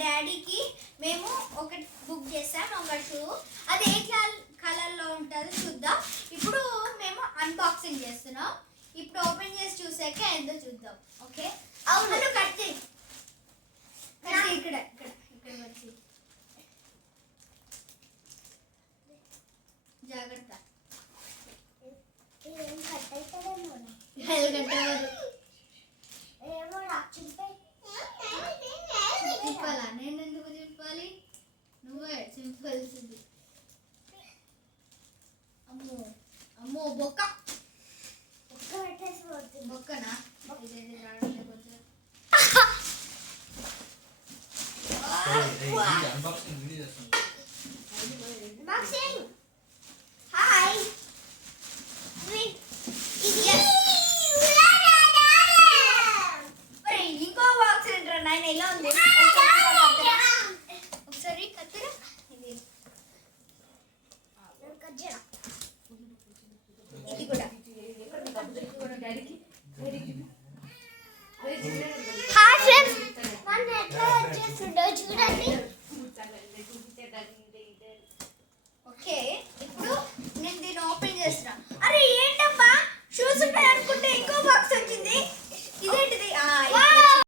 డాడీకి మేము ఒకటి బుక్ చేసాం, ఒక షూ. అది ఏ కలర్లో ఉంటుందో చూద్దాం. ఇప్పుడు మేము అన్బాక్సింగ్ చేస్తున్నాం. ఇప్పుడు ఓపెన్ చేసి చూసాక ఏందో చూద్దాం. ఓకే, అవును కట్ చేయి. ఇక్కడ ఇక్కడ ఇక్కడ వచ్చి జాగ్రత్త. చెప్పాలా? నేను ఎందుకు చెప్పాలి? నువ్వే సింపుల్సింది. అమ్మో అమ్మో బొక్క బొక్కనా? హాయ్, ఇంకో బాక్స్ ఏంట్రా నాయన? ఎలా ఉంది? ఒకసారి కత్తిరా. ఇది కూడా. హాయ్ ఫ్రెండ్స్, మన ఎట్లా వచ్చేస్తుండే